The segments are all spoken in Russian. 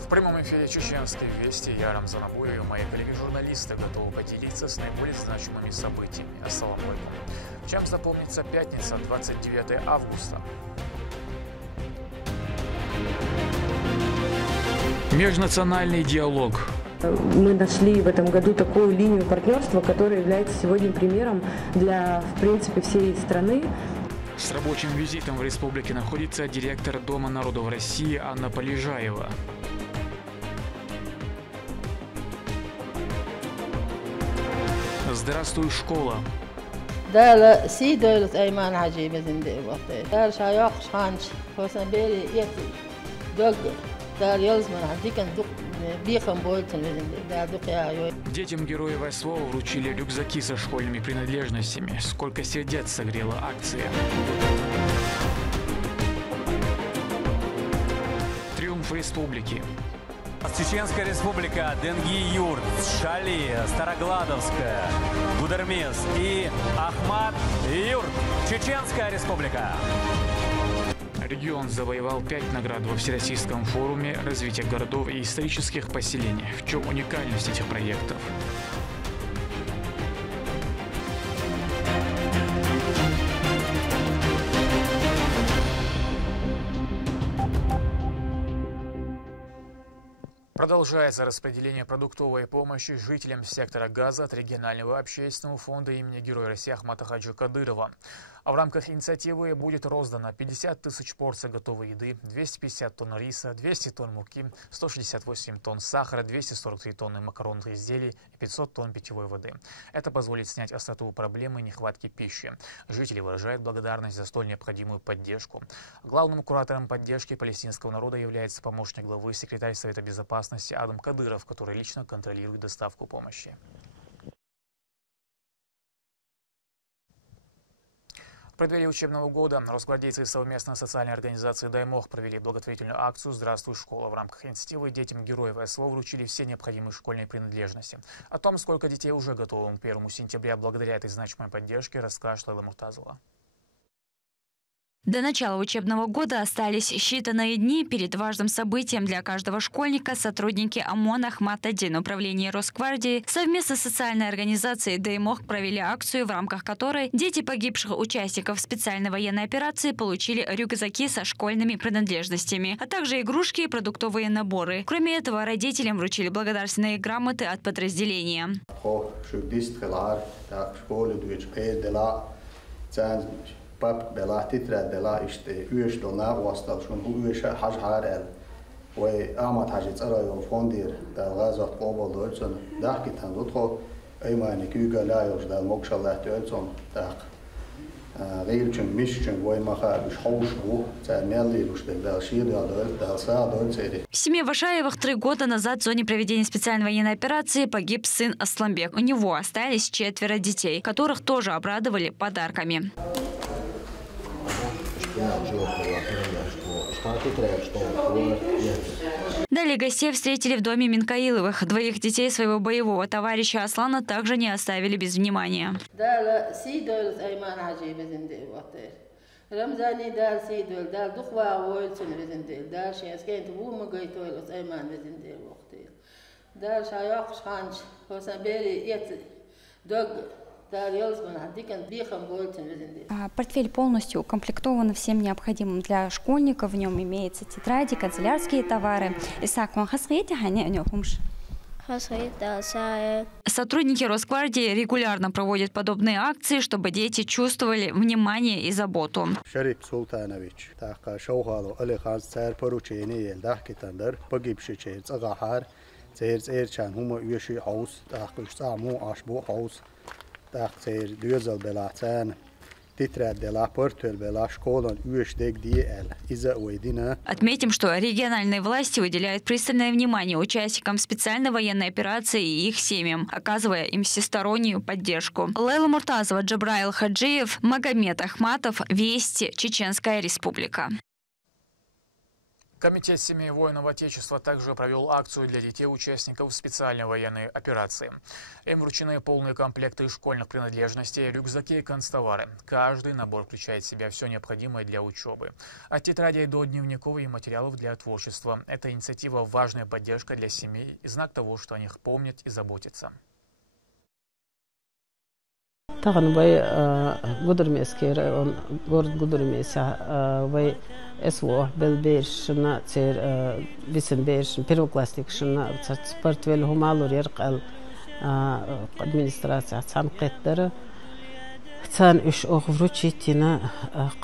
В прямом эфире «Чеченской вести» я Рамзан Абуев и мои коллеги-журналисты готовы поделиться с наиболее значимыми событиями. Ассаламу алейкум. Чем запомнится пятница, 29 августа? Межнациональный диалог. Мы нашли в этом году такую линию партнерства, которая является сегодня примером для, в принципе, всей страны. С рабочим визитом в республике находится директор Дома народов России Анна Полежаева. Здравствуй, школа. Детям героев СВО вручили рюкзаки со школьными принадлежностями. Сколько сердец согрела акция. Триумф республики. Чеченская республика, Денги-Юрт, Шали, Старогладовская, Гудермес и Ахмат-Юрт. Чеченская республика. Регион завоевал 5 наград во Всероссийском форуме развития городов и исторических поселений. В чем уникальность этих проектов? Продолжается распределение продуктовой помощи жителям сектора Газа от регионального общественного фонда имени Героя России Ахмата Хаджи Кадырова. А в рамках инициативы будет роздано 50 тысяч порций готовой еды, 250 тонн риса, 200 тонн муки, 168 тонн сахара, 243 тонны макаронных изделий и 500 тонн питьевой воды. Это позволит снять остроту проблемы нехватки пищи. Жители выражают благодарность за столь необходимую поддержку. Главным куратором поддержки палестинского народа является помощник главы секретарь Совета Безопасности Адам Кадыров, который лично контролирует доставку помощи. В преддверии учебного года росгвардейцы совместно с социальной организацией «Даймох» провели благотворительную акцию «Здравствуй, школа». В рамках инициативы детям героев СВО вручили все необходимые школьные принадлежности. О том, сколько детей уже готовы к 1 сентября благодаря этой значимой поддержке, расскажет Лейла Муртазова. До начала учебного года остались считанные дни. Перед важным событием для каждого школьника сотрудники ОМОН Ахмат-1 управления Росгвардии совместно с социальной организацией «Даймох» провели акцию, в рамках которой дети погибших участников специальной военной операции получили рюкзаки со школьными принадлежностями, а также игрушки и продуктовые наборы. Кроме этого, родителям вручили благодарственные грамоты от подразделения. باب بلا تترى بلا إشت يوش دلنا واسطة شون هو يوش حاج هارل وأعمد حاجة أرى يوفوندير دالغازات قبل دولسون داخل تندوتخو أي ما نكيجا لا يوش دال مقش الله دولسون داخل غير شن مش شن وما خا بيشحوش هو تعمل لوش دال شيء دال ساعة دول سيري. В семье Вашаевых 3 года назад в зоне проведения специальной военной операции погиб сын Асламбек. У него остались 4 детей, которых тоже обрадовали подарками. Далее гостей встретили в доме Минкаиловых. 2 детей своего боевого товарища Аслана также не оставили без внимания. Портфель полностью укомплектован всем необходимым для школьников. В нем имеются тетради, канцелярские товары. Сотрудники Росгвардии регулярно проводят подобные акции, чтобы дети чувствовали внимание и заботу. Отметим, что региональные власти уделяют пристальное внимание участникам специальной военной операции и их семьям, оказывая им всестороннюю поддержку. Лейла Муртазова, Джабраил Хаджиев, Магомед Ахматов, Вести, Чеченская республика. Комитет семей воинов Отечества также провел акцию для детей-участников специальной военной операции. Им вручены полные комплекты школьных принадлежностей, рюкзаки и канцтовары. Каждый набор включает в себя все необходимое для учебы. От тетрадей до дневников и материалов для творчества. Эта инициатива – важная поддержка для семей и знак того, что о них помнят и заботятся. Тагын бай Гудермесский район, город Гудермеса, бай СВО Белбершина, цер Висенбершин, первоклассникшина, спортвель Хумалур Яркал, администрация цан Кеттера, цан иш вручительно,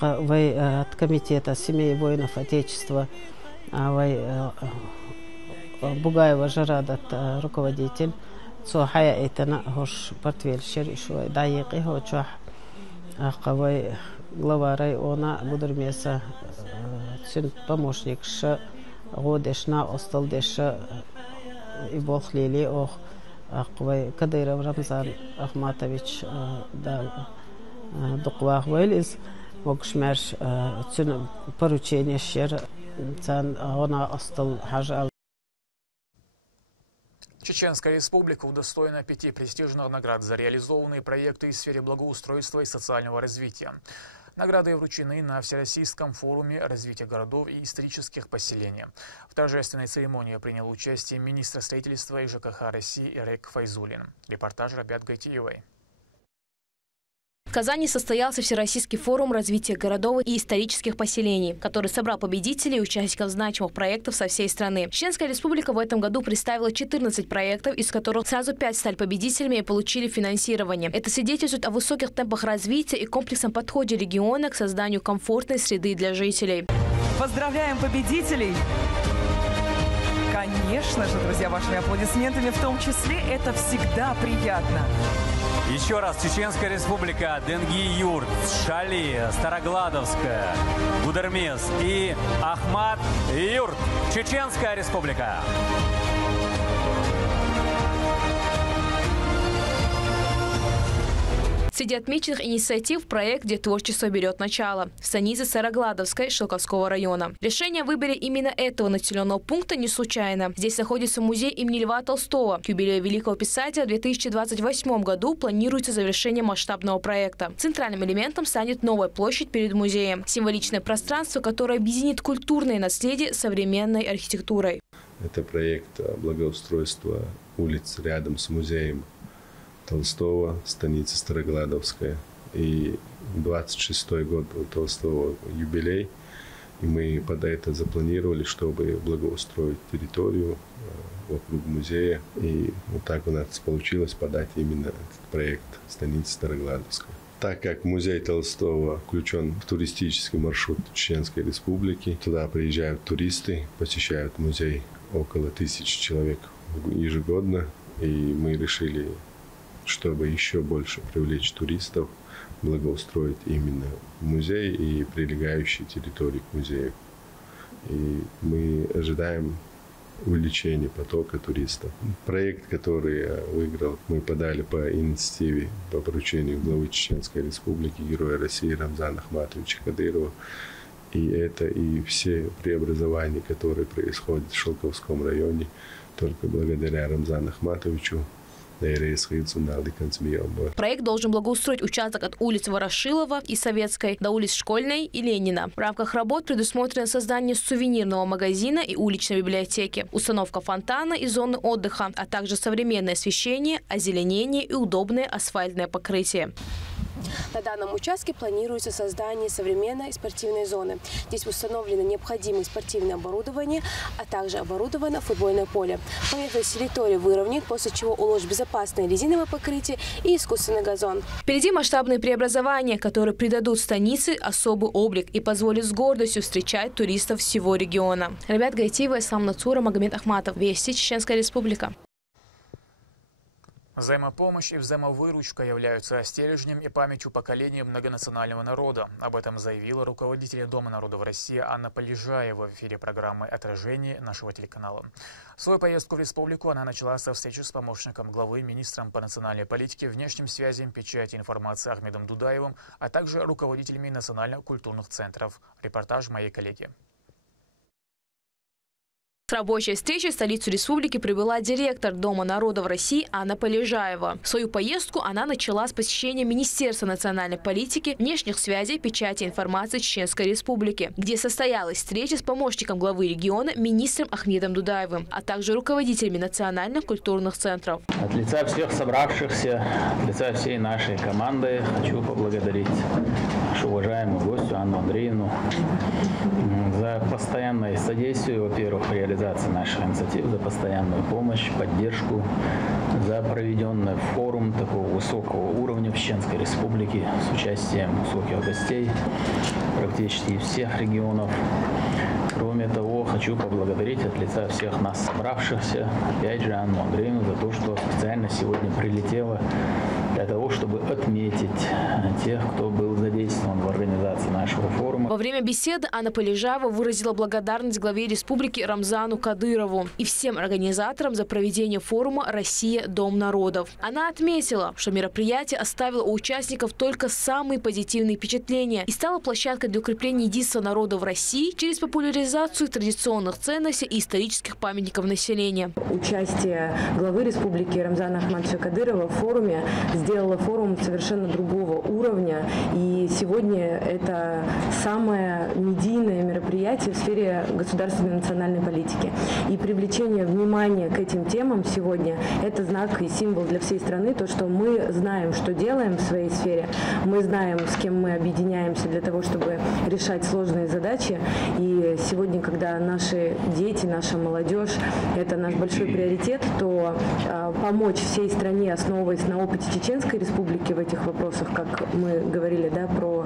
бай от комитета семей воинов Отечества, бай Бугаева Жарадат, руководитель. صحيح إتنا هوش بارتويل شري شوي دقيقة هو شح قوي главарай она Гудермеса сын помощникш годешна осталдеша и бохлили ох قوي Кадыров Рамзан Ахматович да доквах вэлис могшмерш сын поручение шер цан она остал хажал. Чеченская республика удостоена 5 престижных наград за реализованные проекты в сфере благоустройства и социального развития. Награды вручены на Всероссийском форуме развития городов и исторических поселений. В торжественной церемонии принял участие министр строительства и ЖКХ России Ирек Файзулин. Репортаж Рабят Гайтиевой. В Казани состоялся Всероссийский форум развития городов и исторических поселений, который собрал победителей и участников значимых проектов со всей страны. Чеченская республика в этом году представила 14 проектов, из которых сразу 5 стали победителями и получили финансирование. Это свидетельствует о высоких темпах развития и комплексном подходе региона к созданию комфортной среды для жителей. Поздравляем победителей! Конечно же, друзья, вашими аплодисментами в том числе, это всегда приятно. Еще раз, Чеченская республика, Денги-Юрт, Шали, Старогладовская, Гудермес и Ахмат-Юрт. Чеченская республика. Среди отмеченных инициатив проект «Где творчество берет начало» в станице Старогладовской Шелковского района. Решение о выборе именно этого населенного пункта не случайно. Здесь находится музей имени Льва Толстого. К юбилею великого писателя в 2028 году планируется завершение масштабного проекта. Центральным элементом станет новая площадь перед музеем. Символичное пространство, которое объединит культурное наследие с современной архитектурой. Это проект благоустройства улиц рядом с музеем Толстого, станица Старогладовская. И 26-й год был Толстого юбилей. И мы под это запланировали, чтобы благоустроить территорию вокруг музея. И вот так у нас получилось подать именно этот проект станицы Старогладовской. Так как музей Толстого включен в туристический маршрут Чеченской республики, туда приезжают туристы, посещают музей около 1000 человек ежегодно. И мы решили, чтобы еще больше привлечь туристов, благоустроить именно музей и прилегающие территории к музею. И мы ожидаем увеличения потока туристов. Проект, который выиграл, мы подали по инициативе, по поручению главы Чеченской республики, Героя России Рамзана Ахматовича Кадырова. И это и все преобразования, которые происходят в Шелковском районе, только благодаря Рамзану Ахматовичу. Проект должен благоустроить участок от улиц Ворошилова и Советской до улиц Школьной и Ленина. В рамках работ предусмотрено создание сувенирного магазина и уличной библиотеки, установка фонтана и зоны отдыха, а также современное освещение, озеленение и удобное асфальтное покрытие. На данном участке планируется создание современной спортивной зоны. Здесь установлено необходимое спортивное оборудование, а также оборудовано футбольное поле. Поверхность территории выровняет, после чего уложат безопасное резиновое покрытие и искусственный газон. Впереди масштабные преобразования, которые придадут станице особый облик и позволят с гордостью встречать туристов всего региона. Рабят Гайтиева, Ислам Нацура, Магомед Ахматов. Вести, Чеченская республика. Взаимопомощь и взаимовыручка являются стержнем и памятью поколения многонационального народа. Об этом заявила руководитель Дома народов России Анна Полежаева в эфире программы «Отражение» нашего телеканала. Свою поездку в республику она начала со встречи с помощником главы, министром по национальной политике, внешним связям, печати информации Ахмедом Дудаевым, а также руководителями национально-культурных центров. Репортаж моей коллеги. С рабочей встречи в столицу республики прибыла директор Дома народов России Анна Полежаева. Свою поездку она начала с посещения Министерства национальной политики, внешних связей, печати и информации Чеченской Республики, где состоялась встреча с помощником главы региона министром Ахмедом Дудаевым, а также руководителями национальных культурных центров. От лица всех собравшихся, от лица всей нашей команды хочу поблагодарить нашу уважаемую гостью Анну Андреевну за постоянное содействие, во-первых, реализации наших инициатив, за постоянную помощь, поддержку, за проведенный форум такого высокого уровня в Чеченской Республике с участием высоких гостей практически из всех регионов. Кроме того, хочу поблагодарить от лица всех нас собравшихся, опять же, Анну Андреевну за то, что специально сегодня прилетела для того, чтобы отметить тех, кто был задействован в организации нашего форума. Во время беседы Анна Полежаева выразила благодарность главе республики Рамзану Кадырову и всем организаторам за проведение форума «Россия. Дом народов». Она отметила, что мероприятие оставило у участников только самые позитивные впечатления и стало площадкой для укрепления единства народов России через популяризацию традиционных ценностей и исторических памятников населения. Участие главы республики Рамзана Ахматовича Кадырова в форуме сделало форум совершенно другого уровня. И сегодня это самое медийное мероприятие в сфере государственной национальной политики. И привлечение внимания к этим темам сегодня – это знак и символ для всей страны, то, что мы знаем, что делаем в своей сфере, мы знаем, с кем мы объединяемся для того, чтобы решать сложные задачи. И сегодня, когда наши дети, наша молодежь – это наш большой приоритет, то помочь всей стране, основываясь на опыте Чеченской Республики в этих вопросах, как мы говорили, да, про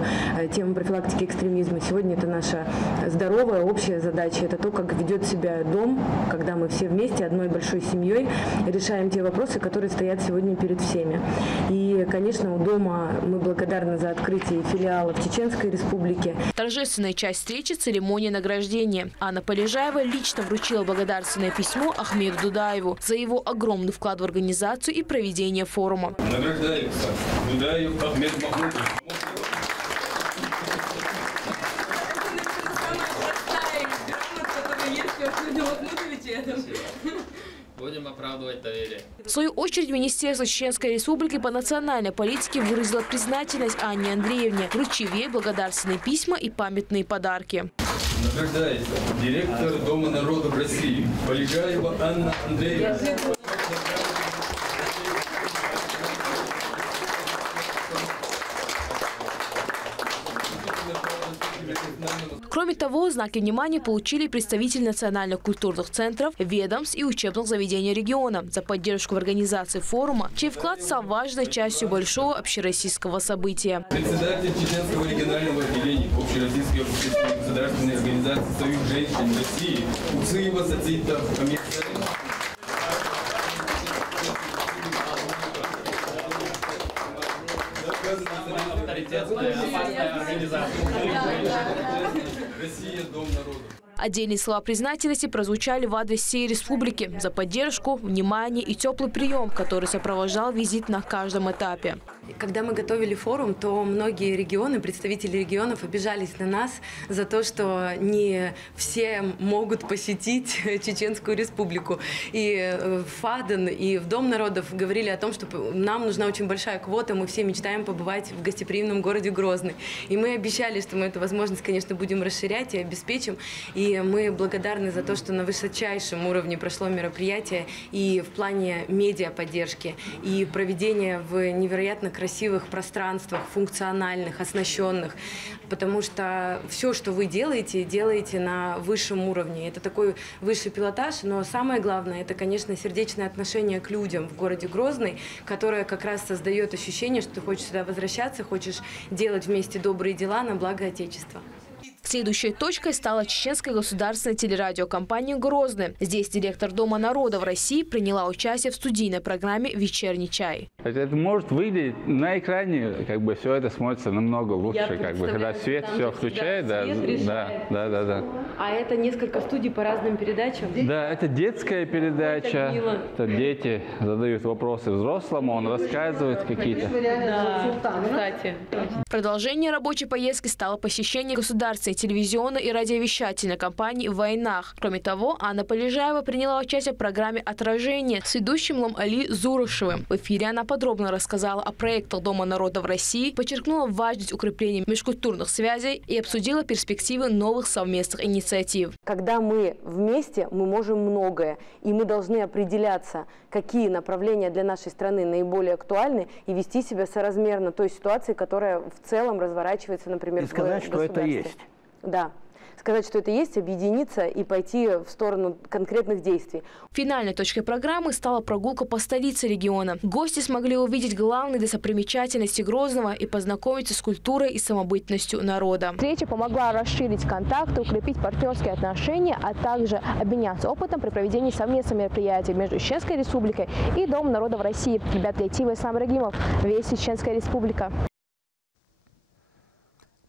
тему профилактики экстремизма, сегодня это наша здоровая общая задача. Это то, как ведет себя дом, когда мы все вместе, одной большой семьей, решаем те вопросы, которые стоят сегодня перед всеми. И, конечно, у дома мы благодарны за открытие филиала в Чеченской Республике. Торжественная часть встречи – церемония награждения. Анна Полежаева лично вручила благодарственное письмо Ахмеду Дудаеву за его огромный вклад в организацию и проведение форума. Награждается Дудаев Ахмед Махмудович. Будем оправдывать доверие. В свою очередь, Министерство Чеченской Республики по национальной политике выразило признательность Анне Андреевне, вручив ей благодарственные письма и памятные подарки. Награждается директор Дома народов России Полежаева Анна Андреевна. Кроме того, знаки внимания получили представители национальных культурных центров, ведомств и учебных заведений региона за поддержку в организации форума, чей вклад стал важной частью большого общероссийского события. Председатель Чеченского регионального отделения Общероссийской общественной государственной организации «Союз женщин России» Уцыева Сацита Амирсалина. Россия, Дом народов. Отдельные слова признательности прозвучали в адрес всей республики за поддержку, внимание и теплый прием, который сопровождал визит на каждом этапе. Когда мы готовили форум, то многие регионы, представители регионов обижались на нас за то, что не все могут посетить Чеченскую Республику. И в ФАДН, и в Дом народов говорили о том, что нам нужна очень большая квота, мы все мечтаем побывать в гостеприимном городе Грозный. И мы обещали, что мы эту возможность, конечно, будем расширять и обеспечим. И мы благодарны за то, что на высочайшем уровне прошло мероприятие и в плане медиаподдержки, и проведения в невероятно красивых пространствах, функциональных, оснащенных, потому что все, что вы делаете, делаете на высшем уровне. Это такой высший пилотаж, но самое главное, это, конечно, сердечное отношение к людям в городе Грозный, которое как раз создает ощущение, что ты хочешь сюда возвращаться, хочешь делать вместе добрые дела на благо Отечества. Следующей точкой стала чеченская государственная телерадиокомпания «Грозный». Здесь директор Дома народов России приняла участие в студийной программе «Вечерний чай». Это может выглядеть на экране, как бы все это смотрится намного лучше, как бы, когда свет все включает, да. А это несколько студий по разным передачам? Да, это детская передача, это дети задают вопросы взрослому, он рассказывает какие-то. Да, кстати. Продолжение рабочей поездки стало посещение государственной телевизионной и радиовещательной кампании в войнах. Кроме того, Анна Полежаева приняла участие в программе «Отражение» с ведущим Али Зурушевым. В эфире она подробно рассказала о проектах Дома народа в России, подчеркнула важность укрепления межкультурных связей и обсудила перспективы новых совместных инициатив. Когда мы вместе, мы можем многое, и мы должны определяться, какие направления для нашей страны наиболее актуальны, и вести себя соразмерно той ситуации, которая в целом разворачивается, например, в государстве. И сказать, что это есть. Да. Сказать, что это есть, объединиться и пойти в сторону конкретных действий. Финальной точкой программы стала прогулка по столице региона. Гости смогли увидеть главные достопримечательности Грозного и познакомиться с культурой и самобытностью народа. Встреча помогла расширить контакты, укрепить партнерские отношения, а также обменяться опытом при проведении совместных мероприятий между Чеченской Республикой и Домом народа в России. Ребята Итива, Ислам Рагимов, Вести, Чеченская Республика.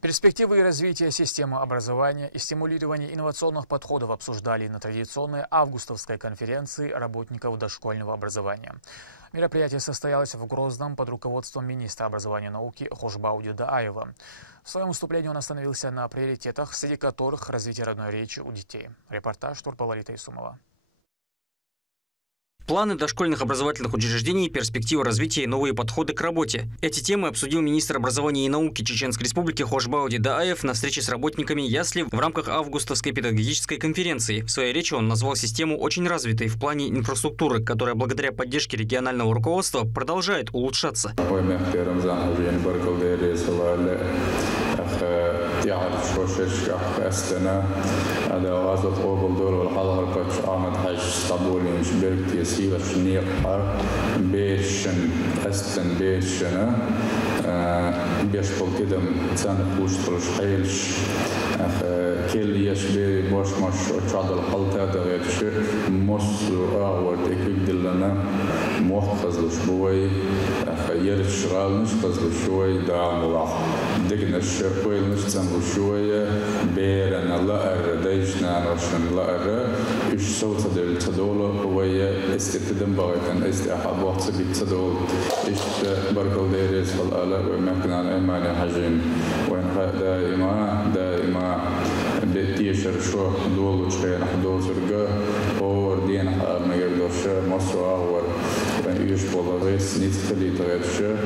Перспективы и развитие системы образования и стимулирование инновационных подходов обсуждали на традиционной августовской конференции работников дошкольного образования. Мероприятие состоялось в Грозном под руководством министра образования и науки Хошбауди Дааева. В своем выступлении он остановился на приоритетах, среди которых развитие родной речи у детей. Репортаж Турбаларита Исумова. Планы дошкольных образовательных учреждений, перспективы развития и новые подходы к работе. Эти темы обсудил министр образования и науки Чеченской Республики Хошбауди Дааев на встрече с работниками ясли в рамках августовской педагогической конференции. В своей речи он назвал систему очень развитой в плане инфраструктуры, которая благодаря поддержке регионального руководства продолжает улучшаться. يعرف شو شركة أستنا هذا واسط قبل دول والحضر كتش عامد حج اسطنبولي مش بركت يسير شنيق بيشن أستن بيشنا بيشبل كده تسانة خوش تلش حيلش كل يشبه باش مش أتشعد الحلطة ده غير شيء مصر أعور تكيك دلنا موخز لشبوي يرش رال نشخز لشوي دعم الله دقنا الشقوي نشتنبو شوية بيرنا لأر ديشنا نرشن لأر إش صوت تدولة هوية استتدم بغيتن استحاب وقت بيت تدول إش بركل ديريز فالآلاء ومكنا الإيمان حجين وين دائما بتيشر شو دول وشين حدول سرقة اور دين حال نقدرش مصر أول يش بولاريس نيتخلي تغيرش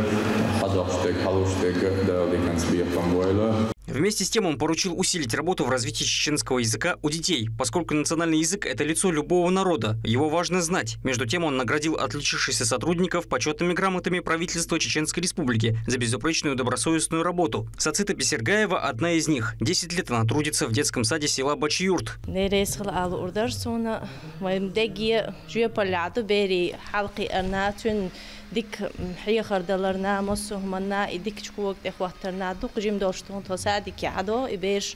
حداشتك حلوشتك ده اللي كان سبيق فنويلا. Вместе с тем он поручил усилить работу в развитии чеченского языка у детей, поскольку национальный язык – это лицо любого народа. Его важно знать. Между тем он наградил отличившихся сотрудников почетными грамотами правительства Чеченской Республики за безупречную добросовестную работу. Сацита Песергаева – одна из них. 10 лет она трудится в детском саде села Бачиюрт. ديك حيخر دلرنا مصهمنا إديك شكوك إخواتنا دوق جيم دورشتون تصادق يعدو إبيش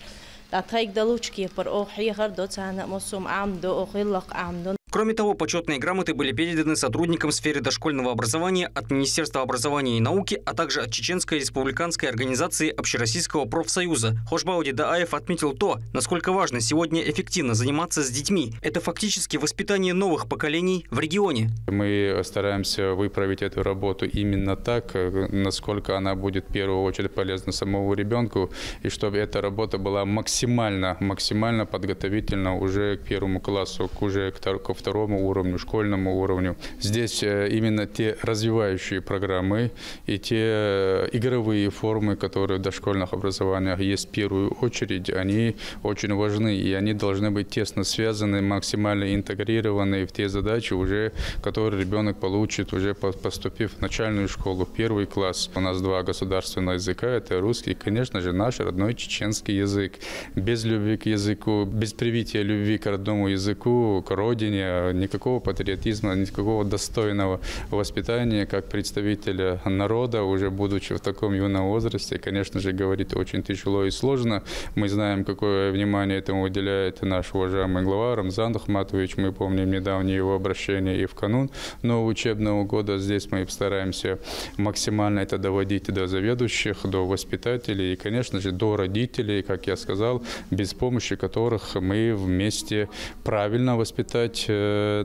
لا تايق دلوشكي بر أو حيخر دو تانا مصهم عام دو أخيلق عام دو. Кроме того, почетные грамоты были переданы сотрудникам в сфере дошкольного образования от Министерства образования и науки, а также от Чеченской республиканской организации Общероссийского профсоюза. Хошбауди Дааев отметил то, насколько важно сегодня эффективно заниматься с детьми. Это фактически воспитание новых поколений в регионе. Мы стараемся выправить эту работу именно так, насколько она будет в первую очередь полезна самому ребенку, и чтобы эта работа была максимально подготовительна уже к первому классу, уже к второму уровню, школьному уровню. Здесь именно те развивающие программы и те игровые формы, которые в дошкольных образованиях есть в первую очередь, они очень важны, и они должны быть тесно связаны, максимально интегрированы в те задачи, уже, которые ребенок получит, уже поступив в начальную школу, в первый класс. У нас два государственных языка, это русский и, конечно же, наш родной чеченский язык. Без любви к языку, без привития любви к родному языку, к родине, никакого патриотизма, никакого достойного воспитания как представителя народа, уже будучи в таком юном возрасте, конечно же, говорить очень тяжело и сложно. Мы знаем, какое внимание этому уделяет наш уважаемый глава Рамзан Ахматович. Мы помним недавнее его обращение и в канун нового учебного года. Здесь мы стараемся максимально это доводить до заведующих, до воспитателей и, конечно же, до родителей, как я сказал, без помощи которых мы вместе правильно воспитать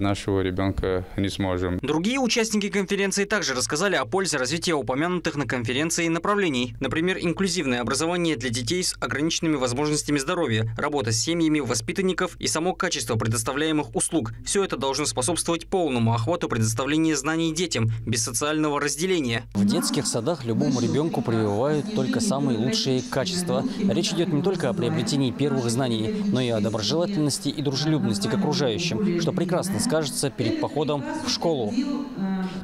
нашего ребенка не сможем. Другие участники конференции также рассказали о пользе развития упомянутых на конференции направлений. Например, инклюзивное образование для детей с ограниченными возможностями здоровья, работа с семьями воспитанников и само качество предоставляемых услуг. Все это должно способствовать полному охвату предоставления знаний детям, без социального разделения. В детских садах любому ребенку прививают только самые лучшие качества. Речь идет не только о приобретении первых знаний, но и о доброжелательности и дружелюбности к окружающим, что прекрасно скажется перед походом в школу.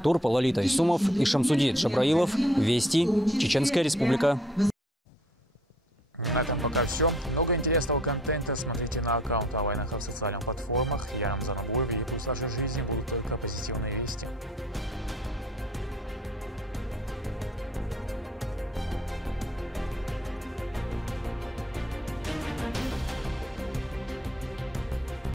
Турпа Лолита Исумов и Шамсудин Шабраилов. Вести. Чеченская Республика. На этом пока все. Много интересного контента смотрите на аккаунт Авайнаха в социальных платформах. Я Рамзан Абуев, и пусть в вашей жизни будут только позитивные вести.